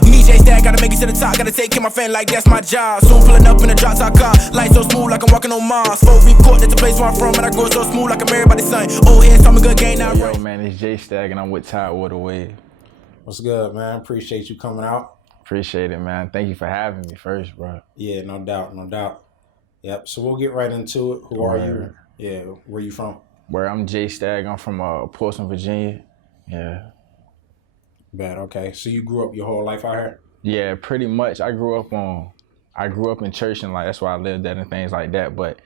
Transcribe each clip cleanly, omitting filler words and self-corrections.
Me, JSTAGG, gotta make it to the top. Gotta take care of my fan like that's my job. Soon pulling up in a drop top car. Life so smooth like I'm walking on Mars. Full report, that's the place where I'm from. And I grow so smooth like I'm everybody's son. Old heads, I'm a good game now. Yo, man, it's JSTAGG and I'm with Tidewater Waves. What's good, man? Appreciate you coming out. Appreciate it, man. Thank you for having me first, bro. Yeah, no doubt, no doubt. Yep, so we'll get right into it. Who are you? Yeah, where you from? Where I'm JSTAGG. I'm from Portsmouth, Virginia. Yeah. Bad, okay. So you grew up your whole life out here? Yeah, pretty much. I grew up in Churchland, like that's where I lived at and things like that. But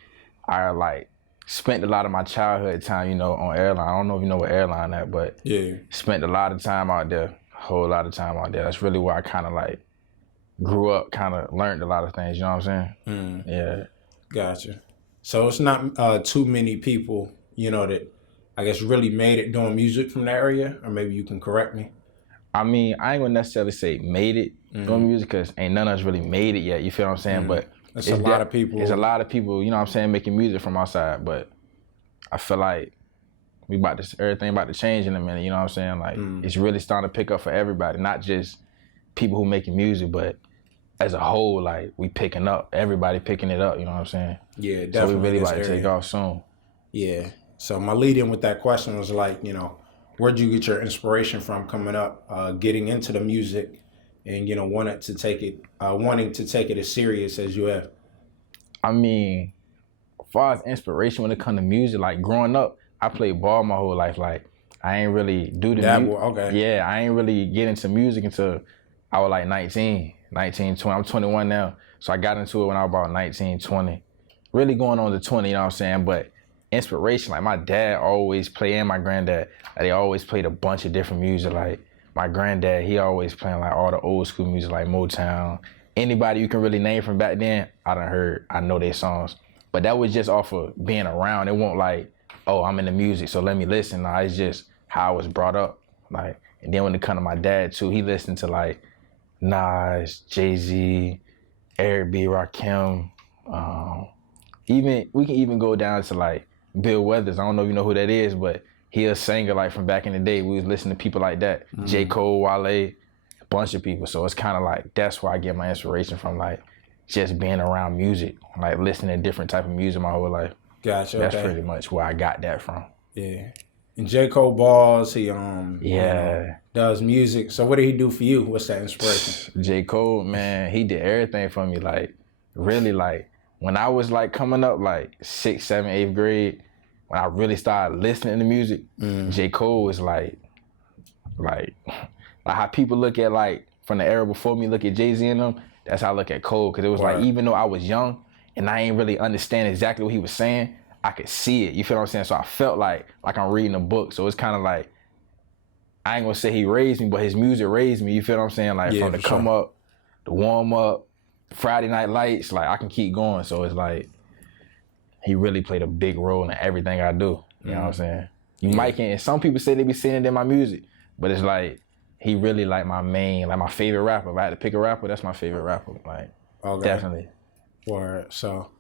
I like spent a lot of my childhood time, you know, on airline. I don't know if you know what airline at, but yeah, spent a lot of time out there, a whole lot of time out there. That's really where I kind of like grew up, kind of learned a lot of things. You know what I'm saying? Yeah. Gotcha. So it's not too many people, you know, that I guess really made it doing music from that area, or maybe you can correct me. I mean, I ain't gonna necessarily say made it doing music because ain't none of us really made it yet. You feel what I'm saying? But it's a lot of people. It's a lot of people, you know what I'm saying, making music from outside. But I feel like everything about to change in a minute. You know what I'm saying? Like it's really starting to pick up for everybody, not just people who making music, but as a whole, like we picking up, everybody picking it up. You know what I'm saying? Yeah, definitely. So we really about to take off soon. Yeah. So my lead in with that question was like, you know, where'd you get your inspiration from coming up, getting into the music, and you know, wanting to take it as serious as you have? I mean, as far as inspiration when it comes to music, like growing up, I played ball my whole life. Like I ain't really do the music. Okay. Yeah, I ain't really get into music until I was like 19, 20. I'm 21 now, so I got into it when I was about 19, 20. Really going on to 20, you know what I'm saying? But inspiration, like my dad always played, and my granddad, like, they always played a bunch of different music. Like my granddad, he always playing like all the old school music, like Motown. Anybody you can really name from back then, I know their songs. But that was just off of being around. It wasn't like, oh, I'm into music, so let me listen. Nah, it's just how I was brought up. Like, and then when it come to my dad too, he listened to like Nas, Jay-Z, Eric B, Rakim. We can even go down to like Bill Weathers. I don't know if you know who that is, but he a singer like from back in the day. We was listening to people like that. J. Cole, Wale, a bunch of people. So it's kind of like, that's where I get my inspiration from, like just being around music, like listening to different type of music my whole life. Gotcha. That's pretty much where I got that from. Yeah. And J. Cole balls, he you know, does music. So what did he do for you? What's that inspiration? J. Cole, man, he did everything for me. Like really, like when I was like coming up like 6th, 7th, 8th grade, when I really started listening to music, J. Cole was like how people look at like from the era before me, look at Jay-Z and them, that's how I look at Cole. Cause it was like, even though I was young and I ain't really understand exactly what he was saying, I could see it, you feel what I'm saying? So I felt like I'm reading a book. So it's kind of like, I ain't gonna say he raised me, but his music raised me, you feel what I'm saying? Like from the come up, the warm up, Friday Night Lights, like I can keep going. So it's like, he really played a big role in everything I do. You know what I'm saying? You might can't, some people say they be singing it in my music, but it's like, he really like my main, like my favorite rapper. If I had to pick a rapper, that's my favorite rapper. Like, definitely. Word. So,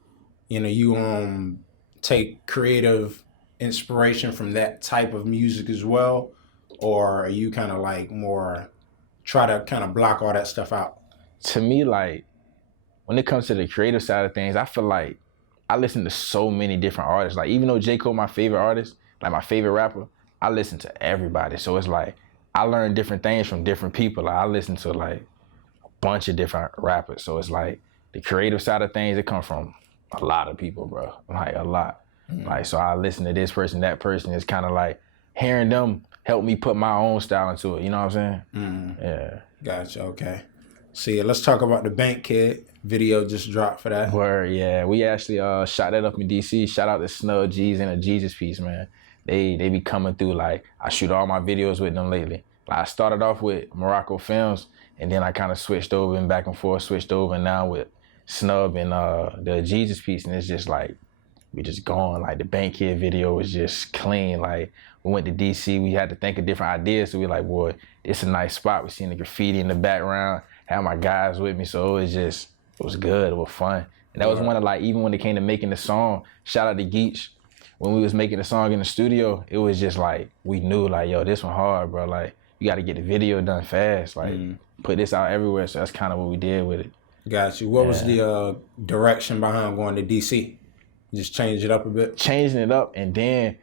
you know, you take creative inspiration from that type of music as well, or are you kind of like more try to kind of block all that stuff out? To me, like, when it comes to the creative side of things, I feel like I listen to so many different artists. Like, even though J. Cole my favorite artist, like my favorite rapper, I listen to everybody. So it's like, I learn different things from different people. Like, I listen to like a bunch of different rappers. So it's like, the creative side of things, it comes from a lot of people, bro. Like, a lot. Like, so I listen to this person, that person. It's kind of like hearing them help me put my own style into it. You know what I'm saying? Yeah. Gotcha, okay. So yeah, let's talk about the Bank Kid video just dropped for that. Word, yeah. We actually shot that up in DC. Shout out to Snug G's and a Jesus Piece, man. They be coming through. Like, I shoot all my videos with them lately. Like, I started off with Morocco Films, and then I kind of switched over and back and forth, switched over, and now with Snub and the Jesus Piece, and it's just like, we just going. Like, the Bank Kid video was just clean. Like, we went to DC, we had to think of different ideas, so we like, boy, it's a nice spot. We seen the graffiti in the background, had my guys with me, so it was good, it was fun. And that was one of, like, even when it came to making the song, shout out to Geach, when we was making the song in the studio, it was just like, we knew like, yo, this one hard, bro. Like, you got to get the video done fast. Like, put this out everywhere. So that's kind of what we did with it. Got you. What was the direction behind going to DC? Just change it up a bit? Changing it up, and then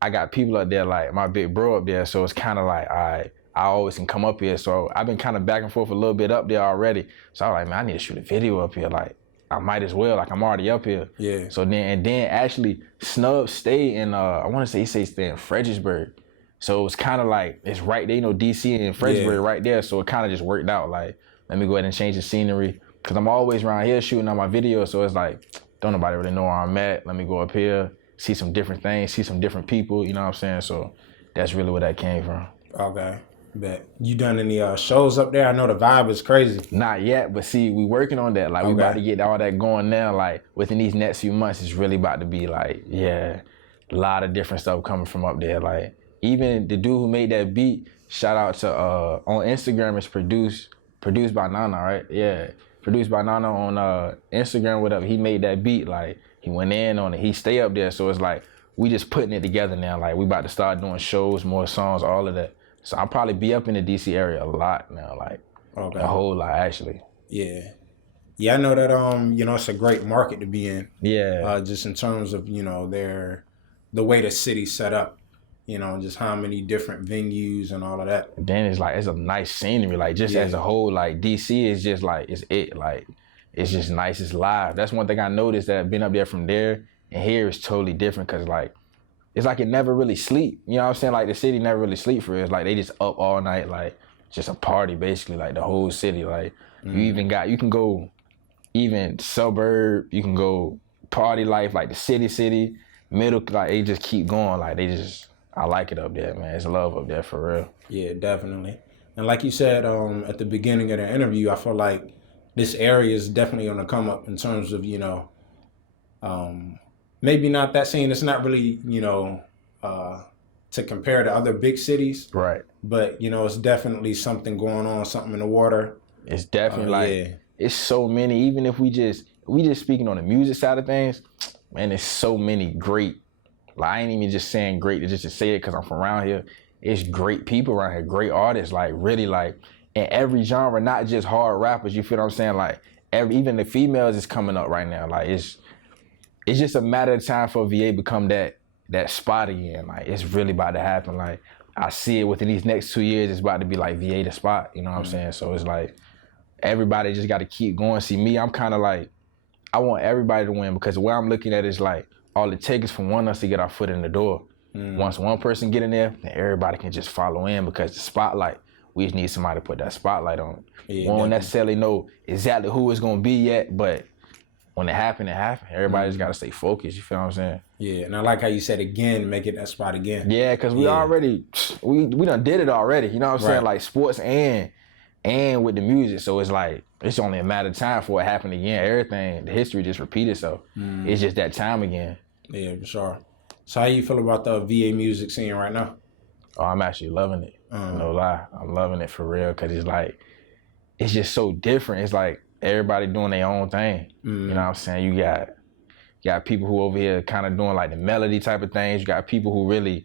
I got people up there, like my big bro up there. So it's kind of like, all right, I always can come up here. So I've been kind of back and forth a little bit up there already. So I was like, man, I need to shoot a video up here. Like, I might as well. Like, I'm already up here. Yeah. So then actually Snub stayed in, I want to say he stayed in Fredericksburg. So it was kind of like, it's right there, you know, DC and Fredericksburg right there. So it kind of just worked out. Like, let me go ahead and change the scenery. Cause I'm always around here shooting on my videos. So it's like, don't nobody really know where I'm at. Let me go up here, see some different things, see some different people. You know what I'm saying? So that's really where that came from. Okay. Bet. You done any shows up there? I know the vibe is crazy. Not yet, but see, we working on that. Like, we about to get all that going now. Like, within these next few months, it's really about to be like, a lot of different stuff coming from up there. Like, even the dude who made that beat, shout out to, on Instagram, it's produced by Nana, right? Yeah. Produced by Nana on Instagram, whatever. He made that beat, like, he went in on it. He stay up there, so it's like, we just putting it together now. Like, we about to start doing shows, more songs, all of that. So I'll probably be up in the DC area a lot now, like, a whole lot, actually. Yeah. Yeah, I know that, you know, it's a great market to be in. Yeah. Just in terms of, you know, the way the city's set up. You know, just how many different venues and all of that. Then it's like, it's a nice scenery. Like, just as a whole, like, DC is just like, like, it's just nice, it's live. That's one thing I noticed, that I've been up there from there, and here is totally different, because, like, it's like it never really sleep. You know what I'm saying? Like, the city never really sleep for it. It's like they just up all night, like, just a party, basically, like, the whole city. Like, you can go even suburb, you can go party life, like the city, middle, like, they just keep going. Like, I like it up there, man. It's love up there for real. Yeah, definitely. And like you said at the beginning of the interview, I feel like this area is definitely on the come up in terms of, you know, maybe not that scene. It's not really, you know, to compare to other big cities. Right. But, you know, it's definitely something going on, something in the water. It's definitely it's so many. Even if we just speaking on the music side of things, man, there's so many great. Like, I ain't even just saying great just to say it because I'm from around here. It's great people around here, great artists, like, really, like, in every genre, not just hard rappers, you feel what I'm saying? Like, even the females is coming up right now. Like, it's just a matter of time for VA become that spot again. Like, it's really about to happen. Like, I see it within these next 2 years, it's about to be like VA the spot, you know what I'm saying? So it's like, everybody just got to keep going. See, me, I'm kind of like, I want everybody to win, because the way I'm looking at it is like, all it takes is for one of us to get our foot in the door. Once one person get in there, then everybody can just follow in, because the spotlight, we just need somebody to put that spotlight on. We don't necessarily know exactly who it's going to be yet, but when it happened, it happened. Everybody just got to stay focused, you feel what I'm saying? Yeah, and I like how you said again, make it that spot again. Yeah, because we already, we done did it already, you know what I'm saying? Like, sports and with the music, so it's like, it's only a matter of time for it happen again. Everything, the history just repeat itself. It's just that time again. Yeah, for sure. So how you feel about the VA music scene right now? Oh, I'm actually loving it. No lie. I'm loving it for real, because it's like, it's just so different. It's like everybody doing their own thing. You know what I'm saying? You got people who over here kind of doing like the melody type of things. You got people who really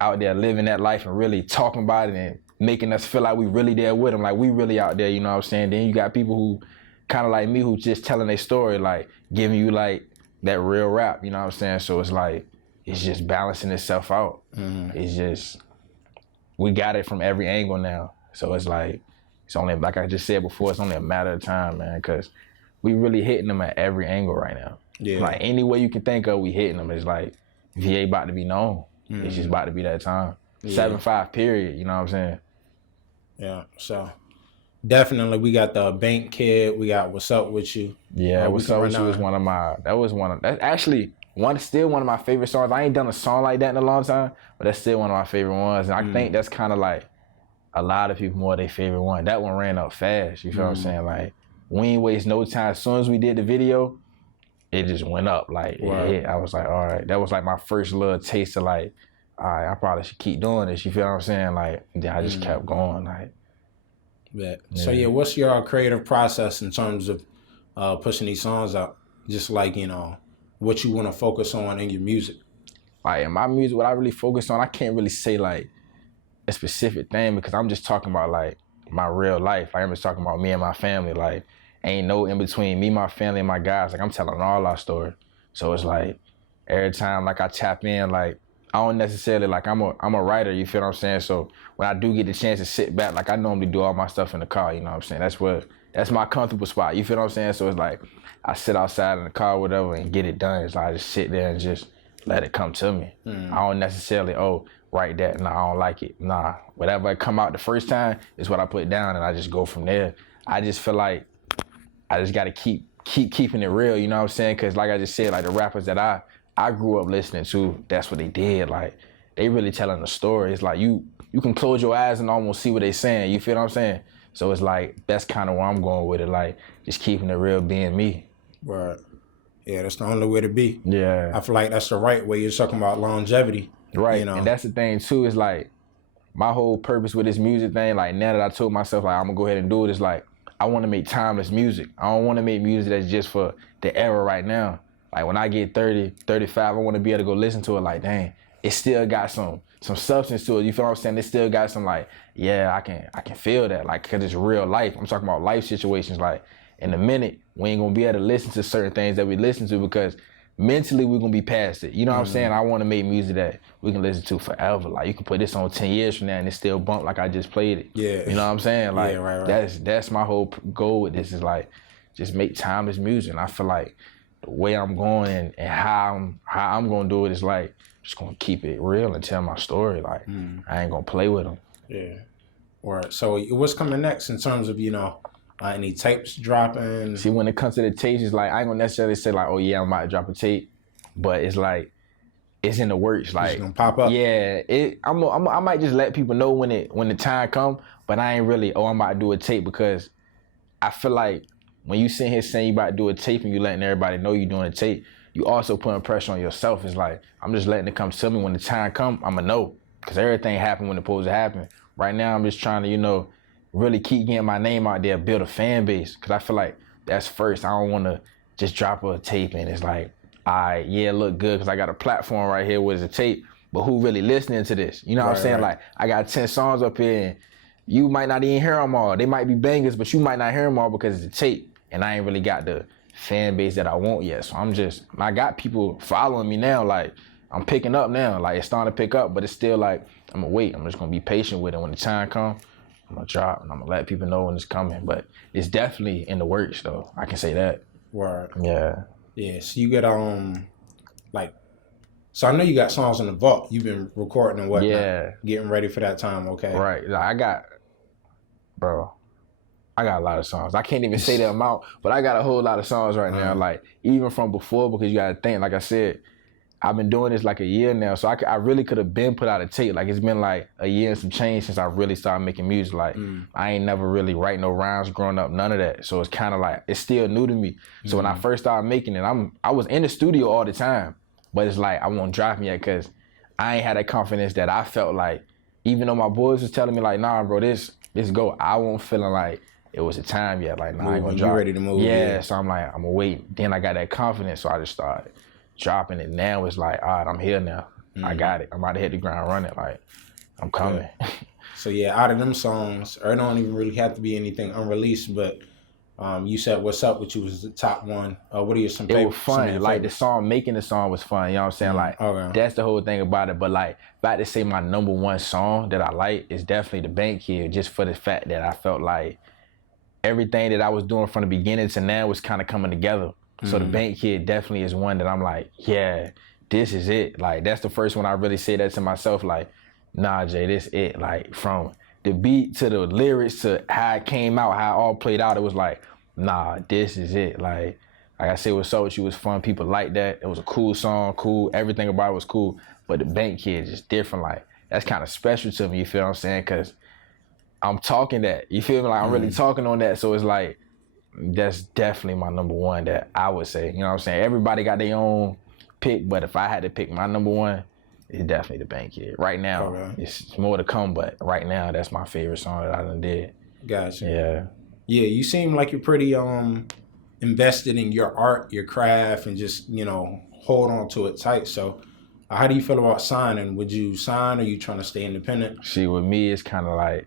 out there living that life and really talking about it and making us feel like we really there with them, like we really out there, you know what I'm saying? Then you got people who kind of like me, who just telling their story, like giving you like that real rap, you know what I'm saying? So it's like, it's just balancing itself out. It's just, we got it from every angle now. So it's like, it's only, like I just said before, it's only a matter of time, man, because we really hitting them at every angle right now. Yeah. Like any way you can think of, we hitting them. It's like, VA about to be known. It's just about to be that time. 7-5 period, you know what I'm saying? Yeah, so definitely we got the Bank Kid, we got What's Up With You. Yeah, What's Up With You was that's actually still one of my favorite songs. I ain't done a song like that in a long time, but that's still one of my favorite ones. And I think that's kind of like a lot of people more their favorite one. That one ran up fast, you feel what I'm saying? Like, we ain't waste no time. As soon as we did the video, it just went up. Like, I was like, all right. That was like my first little taste of like, all right, I probably should keep doing this, you feel what I'm saying? Like, then I just kept going, like. Yeah. So what's your creative process in terms of pushing these songs out? Just like, you know, what you want to focus on in your music? Like, in my music, what I really focus on, I can't really say like, a specific thing because I'm just talking about like my real life. Like I'm just talking about me and my family. Like ain't no in between me, my family, and my guys. Like I'm telling all our story. So it's like every time like I tap in, like I don't necessarily like I'm a writer, you feel what I'm saying? So when I do get the chance to sit back, like I normally do all my stuff in the car, you know what I'm saying? That's my comfortable spot, you feel what I'm saying? So it's like I sit outside in the car or whatever and get it done. It's like I just sit there and just let it come to me. I don't necessarily, write that. Nah, I don't like it. Nah, whatever come out the first time is what I put down and I just go from there. I just feel like I just gotta keep keeping it real, you know what I'm saying? Cause like I just said, like the rappers that I grew up listening to, that's what they did. Like they really telling the story. It's like you can close your eyes and almost see what they saying. You feel what I'm saying? So it's like that's kind of where I'm going with it. Like just keeping it real, being me. Right. Yeah, that's the only way to be. Yeah. I feel like that's the right way. You're talking about longevity. Right. You know? And that's the thing too, is like my whole purpose with this music thing, like now that I told myself like I'm gonna go ahead and do it, is like I wanna make timeless music. I don't wanna make music that's just for the era right now. Like when I get 30, 35, I wanna be able to go listen to it like, dang, it still got some substance to it. You feel what I'm saying? It still got some like, yeah, I can feel that. Like, cause it's real life. I'm talking about life situations. Like in a minute, we ain't gonna be able to listen to certain things that we listen to because mentally we're gonna be past it. You know what I'm saying? I wanna make music that we can listen to forever. Like you can put this on 10 years from now and it still bump like I just played it. Yeah. You know what I'm saying? Like yeah, right. that's my whole goal with this is like just make timeless music. And I feel like the way I'm going and how I'm gonna do it is like just gonna keep it real and tell my story. Like I ain't gonna play with them. Yeah. All right. So what's coming next in terms of, any tapes dropping? See, when it comes to the tapes, it's like I ain't gonna necessarily say like, oh yeah, I might drop a tape, but it's like it's in the works. Like it's gonna pop up. Yeah, I might just let people know when the time come, but I ain't really I'm about to do a tape because I feel like when you sit here saying you about to do a tape and you letting everybody know you doing a tape, you also putting pressure on yourself. It's like I'm just letting it come to me when the time come. I'ma know because everything happen when it's supposed to happen. Right now, I'm just trying to really keep getting my name out there, build a fan base. Cause I feel like that's first. I don't wanna just drop a tape and it's like, it look good cause I got a platform right here with a tape, but who really listening to this? You know what I'm saying? Right. Like I got 10 songs up here and you might not even hear them all. They might be bangers, but you might not hear them all because it's a tape and I ain't really got the fan base that I want yet. So I got people following me now. Like I'm picking up now. Like it's starting to pick up, but it's still like, I'm gonna wait. I'm just gonna be patient with it. When the time comes, I'm gonna drop and I'm gonna let people know when it's coming. But it's definitely in the works though. I can say that. Word. Yeah. Yeah. So you get so I know you got songs in the vault. You've been recording and whatnot. Yeah. Getting ready for that time, okay? Right. Like I got a lot of songs. I can't even say the amount, but I got a whole lot of songs right now. Like even from before, because you gotta think, like I said, I've been doing this like a year now, so I really could have been put out a tape. Like it's been like a year and some change since I really started making music. Like I ain't never really write no rhymes growing up, none of that. So it's kind of like it's still new to me. So when I first started making it, I was in the studio all the time, but it's like I won't drop me yet because I ain't had that confidence that I felt like, even though my boys was telling me like, nah, bro, this go. I wasn't feeling like it was the time yet. Like, nah, I ain't gonna drop. You ready to move? Yeah. So I'm like, I'm gonna wait. Then I got that confidence, so I just started dropping it. Now it's like, all right, I'm here now. I got it. I'm about to hit the ground running. Like, I'm coming. So yeah, out of them songs, or it don't even really have to be anything unreleased, but you said "What's Up With You" was the top one. What are some favorites? It was fun. Like making the song was fun. You know what I'm saying? Like that's the whole thing about it. But like, if I had to say my number one song that I like is definitely "The Bank Kid," just for the fact that I felt like everything that I was doing from the beginning to now was kind of coming together. So "The Bank Kid" definitely is one that I'm like, yeah, this is it. Like that's the first one I really say that to myself. Like, nah, Jay, this it. Like from the beat to the lyrics to how it came out, how it all played out, it was like, nah, this is it. Like I said, "What's Up With You" was fun. People liked that. It was a cool song, cool. Everything about it was cool. But "The Bank Kid" is different. Like that's kind of special to me. You feel what I'm saying? Cause I'm talking that. You feel me? Like I'm really talking on that. So it's like, that's definitely my number one that I would say. You know what I'm saying? Everybody got their own pick, but if I had to pick my number one, it's definitely "The Bank Kid." Right now, it's more to come, but right now, that's my favorite song that I done did. Gotcha. Yeah. Yeah, you seem like you're pretty invested in your art, your craft, and just, hold on to it tight. So How do you feel about signing? Would you sign, or you trying to stay independent? See, with me, it's kind of like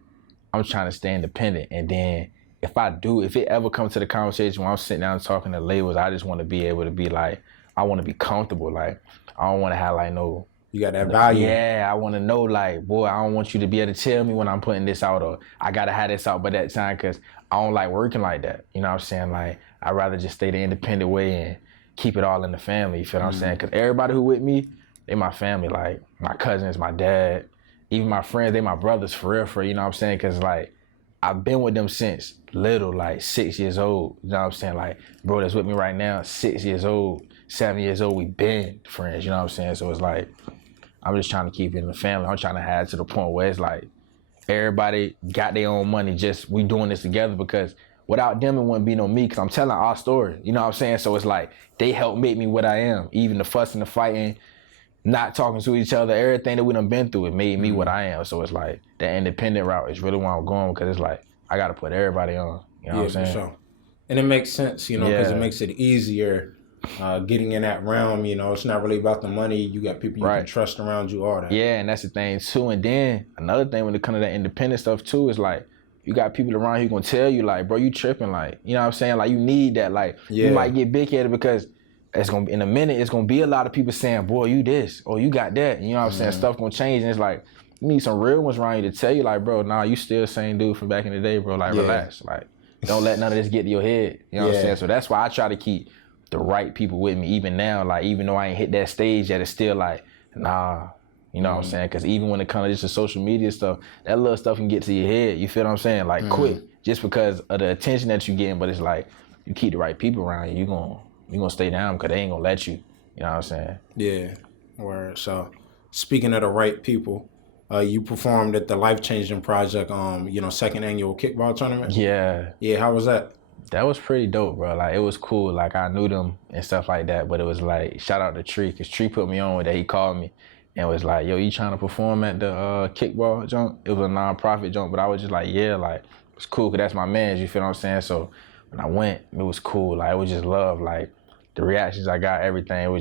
I'm trying to stay independent, and then if it ever comes to the conversation where I'm sitting down talking to labels, I just want to be able to be like, I want to be comfortable. Like, I don't want to have like no. You got that value. Yeah, I want to know like, boy, I don't want you to be able to tell me when I'm putting this out, or I gotta have this out by that time, because I don't like working like that. You know what I'm saying? Like, I'd rather just stay the independent way and keep it all in the family. You feel what I'm saying? Because everybody who with me, they my family. Like, my cousins, my dad, even my friends, they my brothers for real, you know what I'm saying? Because like, I've been with them since little, like 6 years old. You know what I'm saying? Like, bro that's with me right now, 6 years old, 7 years old, we been friends, you know what I'm saying? So it's like, I'm just trying to keep it in the family. I'm trying to have it to the point where it's like, everybody got their own money, just we doing this together, because without them, it wouldn't be no me, because I'm telling our story, you know what I'm saying? So it's like, they helped make me what I am. Even the fussing, the fighting, not talking to each other, everything that we done been through, it made me what I am. So it's like, that independent route is really where I'm going, because it's like, I got to put everybody on, you know what I'm saying? For sure. And it makes sense, you know, because it makes it easier getting in that realm. You know, it's not really about the money. You got people you can trust around you, all that. Yeah, and that's the thing too. And then another thing when it comes to that independent stuff too is like, you got people around you gonna tell you like, bro, you tripping, like, you know what I'm saying? Like, you need that. Like, you might get big-headed, because it's gonna in a minute, it's gonna be a lot of people saying, boy, you this, or you got that. You know what I'm saying? Stuff gonna change, and it's like, you need some real ones around you to tell you like, bro, nah, you still the same dude from back in the day, bro. Like, relax. Like, don't let none of this get to your head. You know what I'm saying? So that's why I try to keep the right people with me, even now. Like, even though I ain't hit that stage yet, it's still like, nah. You know what I'm saying? Because even when it comes to just the social media stuff, that little stuff can get to your head. You feel what I'm saying? Like, quick, just because of the attention that you getting. But it's like, you keep the right people around you, you gonna stay down, because they ain't gonna let you. You know what I'm saying? Yeah. Word. So, speaking of the right people, you performed at the Life Changing Project, second annual kickball tournament. Yeah. Yeah. How was that? That was pretty dope, bro. Like, it was cool. Like, I knew them and stuff like that. But it was like, shout out to Tree, because Tree put me on with that. He called me and was like, yo, you trying to perform at the kickball jump? It was a non-profit jump, but I was just like, yeah, like, it's cool, because that's my man, you feel what I'm saying? So when I went, it was cool. Like, it was just love. Like, the reactions I got, everything,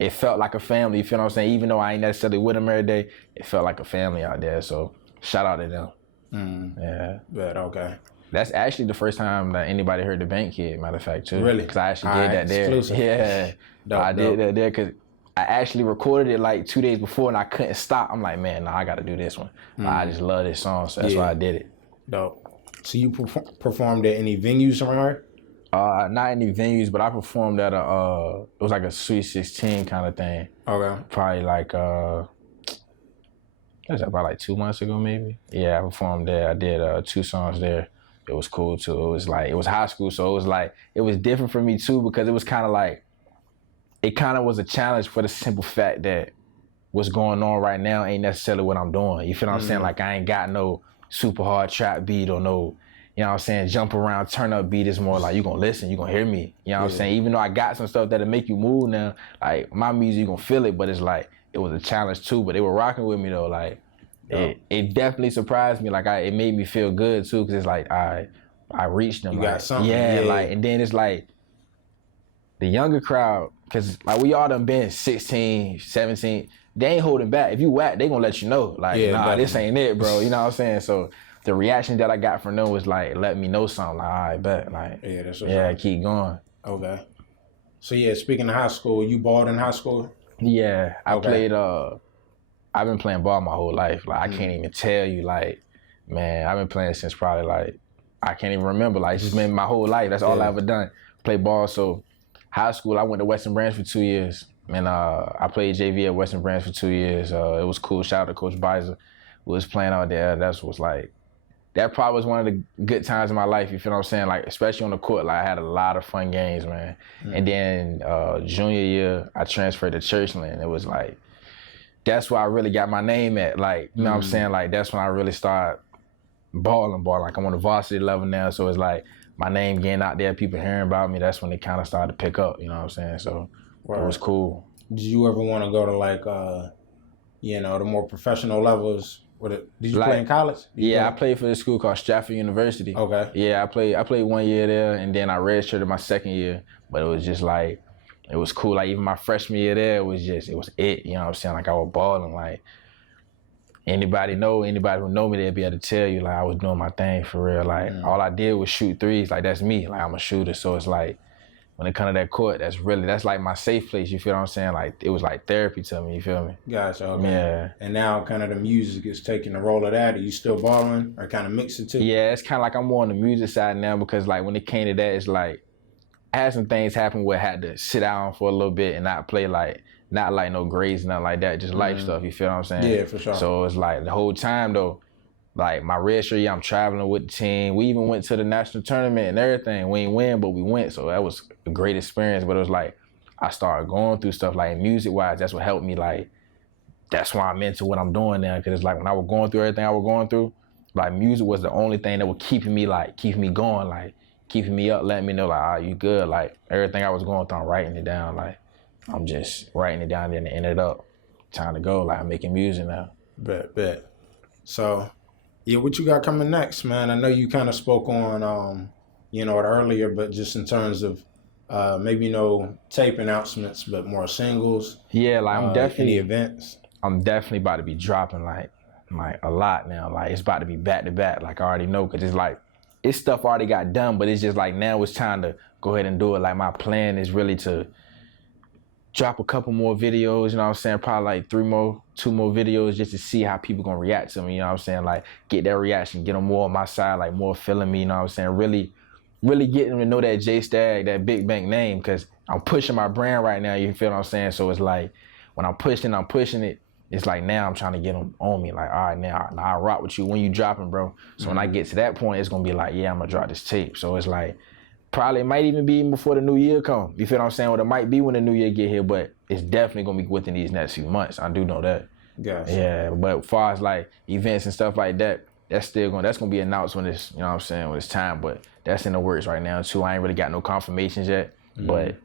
it felt like a family, you feel what I'm saying? Even though I ain't necessarily with them every day, it felt like a family out there. So shout out to them. Yeah. But okay. That's actually the first time that anybody heard the Bank Kid, matter of fact, too. Really? Because I actually did that there. Exclusive. Yeah. I did that there, because I actually recorded it like 2 days before, and I couldn't stop. I'm like, man, I got to do this one. I just love this song, so that's why I did it. Dope. So you performed at any venues around here? Not any venues, but I performed at it was like a Sweet 16 kind of thing. Okay. Probably like, what was that, about like 2 months ago maybe? Yeah, I performed there. I did 2 songs there. It was cool too. It was high school, so it was different for me too, because it was kind of like, it kind of was a challenge for the simple fact that what's going on right now ain't necessarily what I'm doing. You feel what I'm saying? Like, I ain't got no super hard trap beat or no, you know what I'm saying, jump around, turn up beat. Is more like, you gonna listen, you gonna hear me. You know what I'm saying? Even though I got some stuff that'll make you move now, like, my music, you gonna feel it, but it's like, it was a challenge too, but they were rocking with me though. Like, it definitely surprised me. Like, it made me feel good too, because it's like, I reached them. You like, got something. Yeah, like, and then it's like, the younger crowd, because like, we all done been 16, 17, they ain't holding back. If you whack, they gonna let you know. Like, this ain't it, bro. You know what I'm saying? So the reaction that I got from them was like, let me know something. Like, all right, bet. Like, that's what's keep going. Okay. So yeah, speaking of high school, you balled in high school? Yeah, I played, I've been playing ball my whole life. Like, I can't even tell you, like, man, I've been playing since probably like, I can't even remember. Like, it's just been my whole life. That's all I ever done. Play ball. So high school, I went to Western Branch for 2 years. And I played JV at Western Branch for 2 years. It was cool. Shout out to Coach Bizer. We was playing out there. That probably was one of the good times in my life, you feel what I'm saying? Like, especially on the court, like, I had a lot of fun games, man. And then junior year, I transferred to Churchland. It was like, that's where I really got my name at. Like, you know what I'm saying? Like, that's when I really started balling. Like, I'm on the varsity level now, so it's like, my name getting out there, people hearing about me, that's when it kind of started to pick up, you know what I'm saying? So it was cool. Did you ever want to go to like, the more professional levels? Did you play in college? I played for this school called Stratford University. Okay. Yeah, I played 1 year there, and then I redshirted my second year, but it was just like, it was cool. Like even my freshman year there, it was it. You know what I'm saying? Like I was balling. Like anybody who know me, they'd be able to tell you like I was doing my thing for real. Like all I did was shoot threes. Like that's me. Like I'm a shooter. So it's like when it comes to that court, that's like my safe place. You feel what I'm saying? Like it was like therapy to me. You feel me? Gotcha. Okay. Yeah. And now kind of the music is taking the role of that. Are you still balling or kind of mix it too? Yeah, it's kind of like I'm more on the music side now because like when it came to that, it's like I had some things happen where I had to sit down for a little bit and not play not like no grades, nothing like that, just life stuff. You feel what I'm saying? Yeah, for sure. So it's like the whole time though, like my redshirt year, I'm traveling with the team. We even went to the national tournament and everything. We ain't win, but we went. So that was a great experience. But it was like I started going through stuff like music-wise. That's what helped me. Like that's why I'm into what I'm doing now. Because it's like when I was going through everything I was going through, like music was the only thing that was keeping me going, like keeping me up, letting me know like, you good. Like everything I was going through, I'm writing it down. Like I'm just writing it down and ended up time to go. Like I'm making music now. Bet. So. Yeah, what you got coming next, man? I know you kind of spoke on, it earlier, but just in terms of maybe no tape announcements, but more singles. Yeah, like I'm definitely any events. I'm definitely about to be dropping like a lot now. Like it's about to be back to back. Like I already know, cause it's like it's stuff already got done, but it's just like now it's time to go ahead and do it. Like my plan is really to drop a couple more videos, you know what I'm saying? Probably like 2 more videos just to see how people gonna react to me, you know what I'm saying? Like get that reaction, get them more on my side, like more feeling me, you know what I'm saying? Really getting them to know that JSTAGG, that big bank name, cause I'm pushing my brand right now, you feel what I'm saying? So it's like, when I'm pushing it, it's like now I'm trying to get them on me, like, all right, now I rock with you when you dropping, bro. So when I get to that point, it's gonna be like, yeah, I'm gonna drop this tape. So it's like, probably it might even be before the new year come. You feel what I'm saying? Or it might be when the new year get here, but it's definitely gonna be within these next few months. I do know that. Gotcha. Yeah, but as far as like events and stuff like that, that's gonna be announced when it's, you know what I'm saying, when it's time. But that's in the works right now too. I ain't really got no confirmations yet, but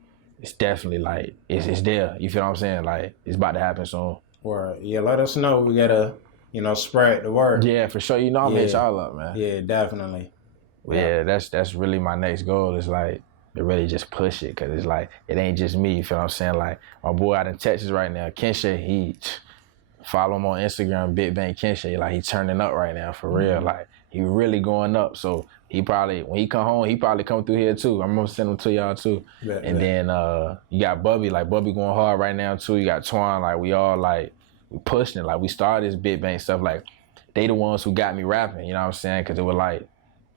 it's definitely like it's there. You feel what I'm saying? Like it's about to happen soon. Word. Yeah, let us know. We gotta, spread the word. Yeah, for sure. I'm gonna hit y'all up, man. Yeah, definitely. Yeah, that's really my next goal. Is like to really just push it, cause it's like it ain't just me. You feel what I'm saying? Like my boy out in Texas right now, Kenshay, he follow him on Instagram, Big Bang Kenshay. Like he turning up right now for real. Like he really going up. So he probably when he come home, he probably come through here too. I'm gonna send him to y'all too. Then you got Bubby, like Bubby going hard right now too. You got Twan, like we all like we pushing it. Like we started this Big Bang stuff. Like they the ones who got me rapping. You know what I'm saying? Cause it was like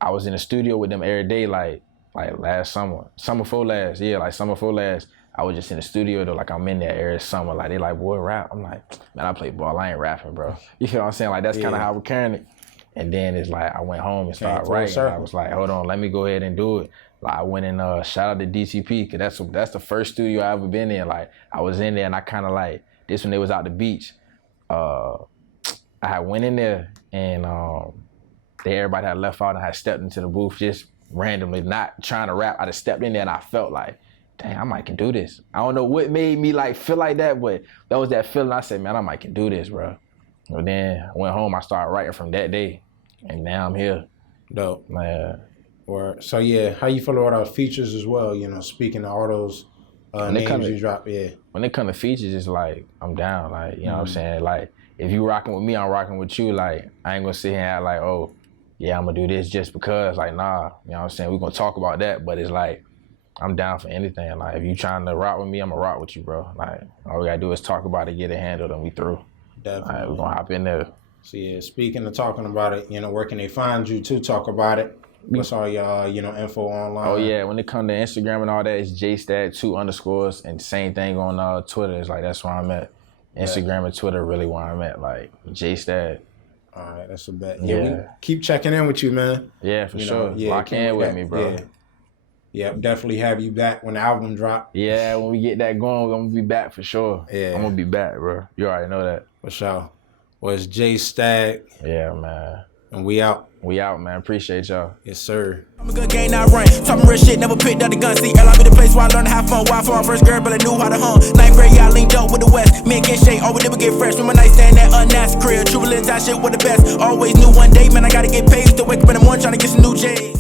I was in the studio with them every day, like last summer before last, I was just in the studio though, like I'm in there every summer. Like they like, boy, rap. I'm like, man, I play ball, I ain't rapping, bro. You feel what I'm saying? Like that's kind of how we're carrying it. And then it's like I went home and started writing. I was like, hold on, let me go ahead and do it. Like I went and shout out to DTP, cause that's the first studio I ever been in. Like I was in there and I kind of like this when they was out the beach. I had went in there and everybody had left out and I had stepped into the booth just randomly, not trying to rap. I just stepped in there and I felt like, dang, I might can do this. I don't know what made me like feel like that, but that was that feeling. I said, man, I might can do this, bro. But then I went home, I started writing from that day, and now I'm here. Dope. Man. So yeah, how you feel about our features as well? Speaking of all those names you drop, yeah. When it comes to features, it's like I'm down. Like you know what I'm saying. Like if you rocking with me, I'm rocking with you. Like I ain't gonna sit here and act like, oh, yeah, I'm gonna do this just because. Like nah, you know what I'm saying. We're gonna talk about that, but it's like I'm down for anything. Like if you trying to rock with me, I'm gonna rock with you, bro. Like all we gotta do is talk about it, get it handled, and we through. Definitely. All right, we're gonna hop in there. So yeah, speaking of talking about it, where can they find you to talk about it? What's all your, info online? Oh yeah, when it comes to Instagram and all that, it's JSTAGG 2_, and same thing on Twitter. It's like that's where I'm at. Instagram and Twitter really where I'm at, like JSTAGG. All right, that's a bet. Yeah, we keep checking in with you, man. Yeah, for sure. Lock in with me, bro. Yeah, definitely have you back when the album drop. Yeah, when we get that going, I'm gonna be back for sure. Yeah, I'm gonna be back, bro. You already know that. For sure. Well, it's JSTAGG. Yeah, man. And we out. We out, man. Appreciate y'all. Yes, sir. I'm a good game, not run. Talking real shit, never picked up the gun. See, LI be the place where I learned to have fun. Why for my first girl, but I knew how to hunt. 9th grade, yeah, I linked up with the West. Me and Kenshay, always never get fresh. Remember nightstand that unnasked crib. True religion, that shit with the best. Always knew one day, man, I gotta get paid. Still wake up in the morning trying to get some new J's.